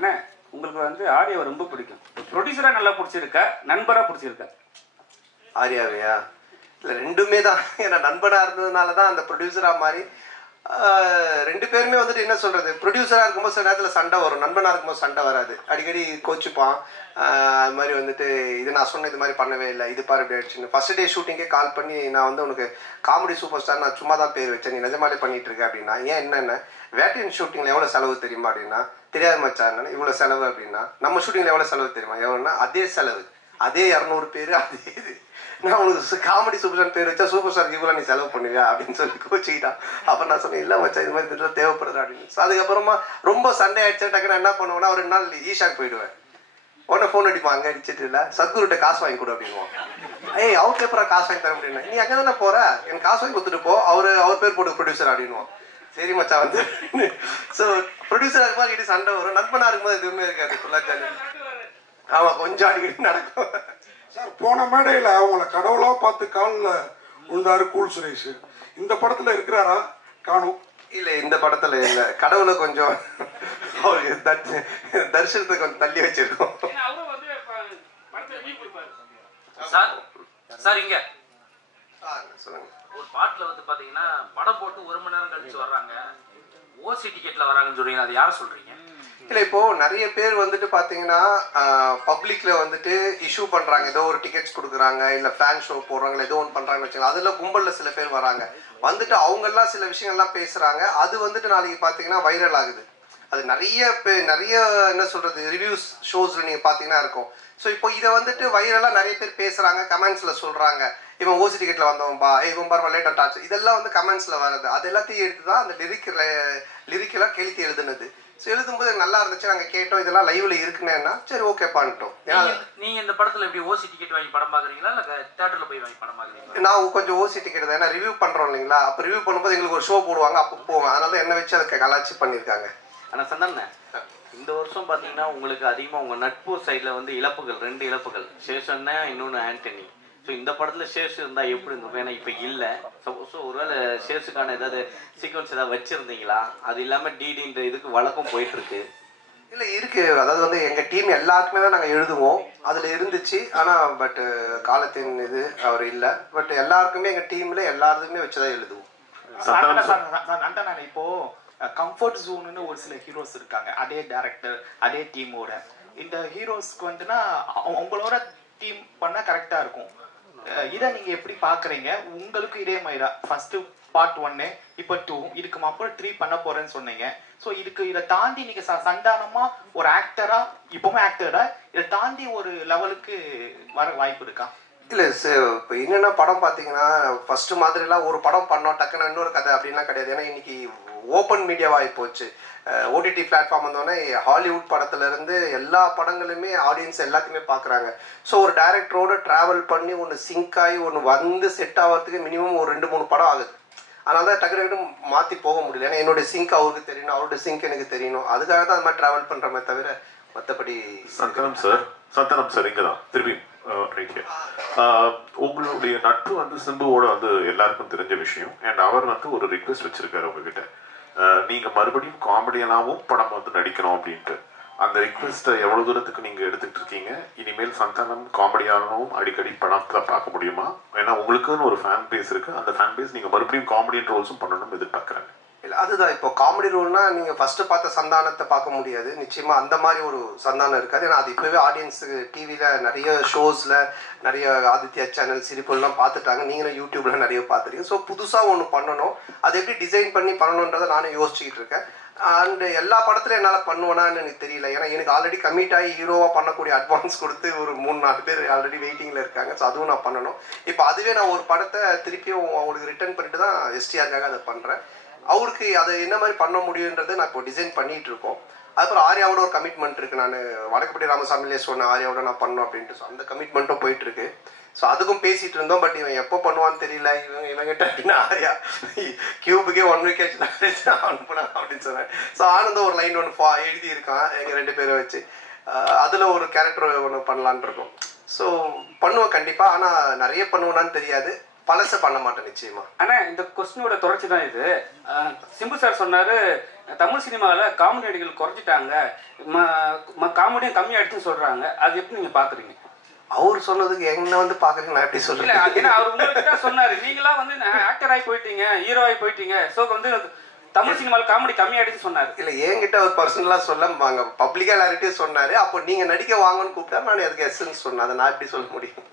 அண்ணா உங்களுக்கு வந்து ஆர்யாவை ரொம்ப பிடிக்கும். ப்ரொடியூசராக நல்லா பிடிச்சிருக்கா, நண்பராக பிடிச்சிருக்கா? ஆர்யாவையா? இல்லை, ரெண்டுமே தான். ஏன்னா நண்பனாக இருந்ததுனால தான் அந்த ப்ரொடியூசராக மாதிரி ரெண்டு பேருமே வந்துட்டு என்ன சொல்கிறது, ப்ரொடியூசராக இருக்கும்போது சில நேரத்தில் சண்டை வரும், நண்பனாக இருக்கும்போது சண்டை வராது. அடிக்கடி கோச்சுப்பான். அது மாதிரி வந்துட்டு இது நான் சொன்ன இது மாதிரி பண்ணவே இல்லை, இது பாரு இப்படி ஆயிடுச்சுன்னு. ஃபர்ஸ்ட் டே ஷூட்டிங்கே கால் பண்ணி நான் வந்து உனக்கு காமெடி சூப்பர் ஸ்டார் நான் சும்மா தான் பேர் வச்சேன், நீ நிஜமாலே பண்ணிட்டு இருக்க அப்படின்னா. ஏன் என்னென்ன வேட்டையன் ஷூட்டிங்கில் எவ்வளோ செலவு தெரியுமா அப்படின்னா, தெரியாது மச்சான் என்னன்னா இவ்வளோ செலவு அப்படின்னா. நம்ம ஷூட்டிங்கில் எவ்வளோ செலவு தெரியுமா, எவ்வளோன்னா அதே செலவு, அதே 200 பேர், அதே இது. நான் உனக்கு காமெடி சூப்பர் ஸ்டார் பேர் வச்சா சூப்பர் ஸ்டார் இவ்வளோ நீ செலவு பண்ணுவியா அப்படின்னு சொல்லி கோச்சிக்கிட்டான். அப்புறம் நான் சொன்னேன் இல்லை மச்சா இது மாதிரி திட்டம் தேவைப்படுது அப்படின்னு. ஸோ அதுக்கப்புறமா ரொம்ப சண்டே ஆயிடுச்சு. டக்குன்னு என்ன பண்ணுவேன்னா ஒரு 2 நாள் ஈஷாக்கு போயிடுவேன். உடனே ஃபோன் அடிப்பான், அங்கே அடிச்சிட்டு இல்லை சத்குருட்ட காசு வாங்கி கொடு அப்படின்வான். ஏய் அவர் பேப்பரா காசு வாங்கி தர முடியும், நீ அங்கே தானே போற, எனக்கு காசு வாங்கி கொடுத்துட்டு போ, அவர் பேர் போட்டு ப்ரொடியூசர் அப்படின்வான். சரி மச்சா வந்து. ஸோ ப்ரொடியூசராக இருக்கும்போது அடிக்கடி சண்டை வரும், நண்பனாக இருக்கும்போது எதுவுமே இருக்காது, ஃபுல்லாக ஜாலி. ஆமாம், கொஞ்சம் அடிக்கடி நடக்கும். சார் போன மேடையில் அவங்கள கடவுளாக பார்த்து காலில் உண்டாரு கூல் சுரேஷ். இந்த படத்தில் இருக்கிறாரா? காணும். இல்லை, இந்த படத்தில் இல்லை. கடவுளை கொஞ்சம் அவருக்கு தரிசனத்தை கொஞ்சம் தள்ளி வச்சிருக்கோம். சார் இங்க சொல்லுங்க. ஒரு பாட்டுல வந்து பாத்தீங்கன்னா படம் போட்டு 1 மணி நேரம் கழிச்சு வர்றாங்க, ஓசி டிக்கெட்ல வராங்கன்னு சொல்றீங்க, அது யார சொல்றீங்க? இல்லை, இப்போ நிறைய பேர் வந்துட்டு பார்த்தீங்கன்னா பப்ளிக்ல வந்துட்டு இஷ்யூ பண்றாங்க, ஏதோ ஒரு டிக்கெட்ஸ் கொடுக்குறாங்க, இல்லை ஃபேன் ஷோ போடுறாங்க, ஏதோ ஒன்று பண்றாங்கன்னு வச்சுக்கலாம். அதில் கும்பலில் சில பேர் வராங்க, வந்துட்டு அவங்கெல்லாம் சில விஷயங்கள்லாம் பேசுறாங்க. அது வந்துட்டு நாளைக்கு பார்த்தீங்கன்னா வைரல் ஆகுது. அது நிறைய என்ன சொல்றது ரிவ்யூஸ் ஷோஸ்ல நீங்க பார்த்தீங்கன்னா இருக்கும். ஸோ இப்போ இதை வந்துட்டு வைரலாக நிறைய பேர் பேசுறாங்க, கமெண்ட்ஸ்ல சொல்றாங்க, இவன் ஓசி டிக்கெட்ல வந்தவன்பா, இவன் பாரு லேட் டாச், இதெல்லாம் வந்து கமெண்ட்ஸ்ல வருது. அது எல்லாத்தையும் எடுத்து தான் அந்த லிரிக்கெல்லாம் கேள்வி எழுதுனது. ஸோ எழுதும்போது நல்லா இருந்துச்சு, நாங்கள் கேட்டோம், இதெல்லாம் லைவ்ல இருக்குன்னா சரி ஓகே பண்ணிட்டோம். நீங்க இந்த படத்துல எப்படி ஓசி டிக்கெட் வாங்கி படம் பாக்குறீங்களா இல்ல தியேட்டர்ல போய் வாங்கி படம் பாக்குறீங்களா? நான் கொஞ்சம் ஓசி டிக்கெட் தான், ஏன்னா ரிவ்யூ பண்றோம் இல்லைங்களா, அப்போ ரிவ்யூ பண்ணும்போது எங்களுக்கு ஒரு ஷோ போடுவாங்க, அப்போ போவேன். அதனால என்ன வச்சு அதை கலாச்சி பண்ணியிருக்காங்க. ஆனால் சந்தானே இந்த வருஷம் பார்த்தீங்கன்னா உங்களுக்கு அதிகமாக உங்கள் நட்பு சைடில் வந்து இழப்புகள், 2 இழப்புகள், சேஷன்னா இன்னொன்று ஆண்டனி. ஸோ இந்த படத்தில் சேஷ் இருந்தால் எப்படி இருந்திருக்கும்? ஏன்னா இப்போ இல்லை. ஸோ ஒருவேளை சேஷுக்கான ஏதாவது சீக்வன்ஸ் ஏதாவது வச்சுருந்தீங்களா? அது இல்லாமல் டிடின்ற இதுக்கு வழக்கம் போயிட்டுருக்கு. இல்லை இருக்கு, அதாவது வந்து எங்கள் டீம் எல்லாருக்குமே தான் நாங்கள் எழுதுவோம், அதில் இருந்துச்சு. ஆனால் பட் காலத்தின் இது அவர் இல்லை. பட் எல்லாருக்குமே எங்கள் டீமில் எல்லாருக்குமே வச்சு தான் எழுதுவோம். இப்போ கம்ஃபர்ட் ஜோன்னு ஒரு சில ஹீரோஸ் இருக்காங்க, அதே டைரக்டர் அதே டீமோட. இந்த ஹீரோஸ்க்கு வந்துன்னா உங்களோட டீம் பண்ணால் கரெக்டாக இருக்கும். இதை நீங்கள் எப்படி பார்க்குறீங்க? உங்களுக்கு இதே மாதிரி தான் ஃபர்ஸ்ட் பார்ட் 1, இப்போ 2, இதுக்கு அப்புறம் 3 பண்ண போறேன்னு சொன்னீங்க. ஸோ இதை தாண்டி நீங்கள் சந்தானமாக ஒரு ஆக்டரா, இப்போவுமே ஆக்டரா, இதை தாண்டி ஒரு லெவலுக்கு வர வாய்ப்பு இருக்கா? இல்லை சார், இப்போ என்னென்ன படம் பார்த்தீங்கன்னா ஃபர்ஸ்ட் மாதிரிலாம் ஒரு படம் பண்ணோம் டக்குன்னு இன்னொரு கதை அப்படின்லாம் கிடையாது. ஏன்னா இன்னைக்கு ஓப்பன் மீடியாவாகி போச்சு. ஓடிடி பிளாட்ஃபார்ம் வந்தோடனே ஹாலிவுட் படத்துலேருந்து எல்லா படங்களுமே ஆடியன்ஸ் எல்லாத்தையுமே பார்க்குறாங்க. ஸோ ஒரு டைரக்டரோடு ட்ராவல் பண்ணி ஒன்று சிங்க் ஆகி ஒன்று வந்து செட் ஆகிறதுக்கு மினிமம் ஒரு 2-3 படம் ஆகுது. அதனால தான் டக்கு மாற்றி போக முடியல. ஏன்னா என்னோட சிங்க் அவருக்கு தெரியணும், அவரோட சிங்க் எனக்கு தெரியணும். அதுக்காக தான் அந்த மாதிரி ட்ராவல் பண்ணுறமே தவிர மற்றபடி. சந்தனம் சார் இங்கே தான் திருப்பி உங்களுடைய நட்பு வந்து சிம்புவோட வந்து எல்லாருக்கும் தெரிஞ்ச விஷயம். அண்ட் அவர் வந்து ஒரு ரிக்வெஸ்ட் வச்சிருக்காரு உங்ககிட்ட, நீங்க மறுபடியும் காமெடியனாவும் படம் வந்து நடிக்கணும் அப்படின்ட்டு. அந்த ரிக்வெஸ்ட்டை எவ்வளவு தூரத்துக்கு நீங்க எடுத்துட்டு இருக்கீங்க? இனிமேல் சந்தானம் காமெடியானவும் அடிக்கடி படத்துல பார்க்க முடியுமா? ஏன்னா உங்களுக்குன்னு ஒரு ஃபேன் பேஸ் இருக்கு, அந்த ஃபேன் பேஸ் நீங்க மறுபடியும் காமெடியன் ரோல்ஸும் பண்ணணும்னு எதிர்பார்க்குறாங்க. இல்லை அதுதான், இப்போ காமெடி ரோல்னா நீங்கள் ஃபர்ஸ்ட் பார்த்த சந்தானத்தை பார்க்க முடியாது நிச்சயமா. அந்த மாதிரி ஒரு சந்தானம் இருக்காது. ஏன்னா அது இப்போவே ஆடியன்ஸுக்கு டிவியில் நிறைய ஷோஸில் நிறைய ஆதித்யா சேனல் சிரிப்புலாம் பார்த்துட்டாங்க, நீங்களும் யூடியூப்ல நிறைய பார்த்துருக்கீங்க. ஸோ புதுசாக ஒன்று பண்ணணும், அதை எப்படி டிசைன் பண்ணி பண்ணணுன்றதை நானும் யோசிச்சுக்கிட்டு இருக்கேன். அண்ட் எல்லா படத்துலையும் என்னால் பண்ணுவேனான்னு எனக்கு தெரியல. ஏன்னா எனக்கு ஆல்ரெடி கமிட் ஆகி ஹீரோவாக பண்ணக்கூடிய அட்வான்ஸ் கொடுத்து ஒரு 3-4 பேர் ஆல்ரெடி வெயிட்டிங்கில் இருக்காங்க. ஸோ அதுவும் நான் பண்ணணும். இப்போ அதுவே நான் ஒரு படத்தை திருப்பியும் அவங்களுக்கு ரிட்டர்ன் பண்ணிட்டு தான் எஸ்டிஆருக்காக அதை பண்ணுறேன். அவருக்கு அதை என்ன மாதிரி பண்ண முடியுன்றதை நான் இப்போ டிசைன் பண்ணிட்டு இருக்கோம். அதுக்கப்புறம் ஆர்யாவோட ஒரு கமிட்மெண்ட் இருக்கு. நான் வடக்குப்பட்டி ராமசாமிலே சொன்னேன் ஆர்யாவோட நான் பண்ணோம் அப்படின்ட்டு. ஸோ அந்த கமிட்மெண்ட்டும் போயிட்டு இருக்கு. ஸோ அதுக்கும் பேசிட்டு இருந்தோம். பட் இவன் எப்போ பண்ணுவான்னு தெரியல. இவங்கிட்ட அப்படின்னா ஆர்யா கியூபுக்கே 1 week தான் அனுப்புனா அப்படின்னு சொன்னேன். ஸோ ஆனந்தம் ஒரு லைன் ஒன்று எழுதி இருக்கான் எங்கள் 2 பேரை வச்சு. அதில் ஒரு கேரக்டர் ஒன்று பண்ணலான் இருக்கோம். ஸோ பண்ணுவேன் கண்டிப்பாக. ஆனால் நிறைய பண்ணுவேனான்னு தெரியாது, பழச பண்ண மாட்டேன் நிச்சயமா. ஆனா இந்த கொஸ்டினோட தொடர்ச்சி தான் இது. சிம்பு சார் சொன்னாரு தமிழ் சினிமாவில் காமெடி நடிகர்கள் குறைச்சிட்டாங்க, காமெடியும் கம்மியாயிடுச்சுன்னு சொல்றாங்க. அது எப்படி நீங்க பாக்குறீங்க? அவர் சொன்னதுக்கு என்ன வந்து பாக்குறீங்க, நான் எப்படி சொல்றேன்? ஏன்னா அவர் உங்களுக்கு சொன்னாரு, நீங்களா வந்து ஆக்டர் ஆகி போயிட்டீங்க, ஹீரோ ஆகி போயிட்டீங்க, ஸோ வந்து தமிழ் சினிமாவில் காமெடி கம்மியாயிடுச்சு சொன்னாரு. இல்ல என்கிட்ட அவர் பர்சனலா சொல்ல பப்ளிக்கா எல்லார்கிட்டயும் சொன்னாரு. அப்போ நீங்க நடிக்க வாங்கன்னு கூப்பிட்டா நான் அதுக்கு எஸ்ன்னு சொன்னேன். அதை நான் எப்படி சொல்ல முடியும்?